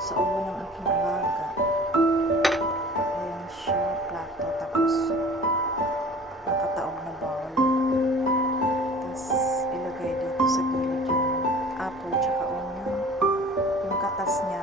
sa ulo ng aking alaga. Ayan siya, plato, tapos nakataob na bowl. Tapos ilagay dito sa gilid yung apple tsaka onion. Yung katas niya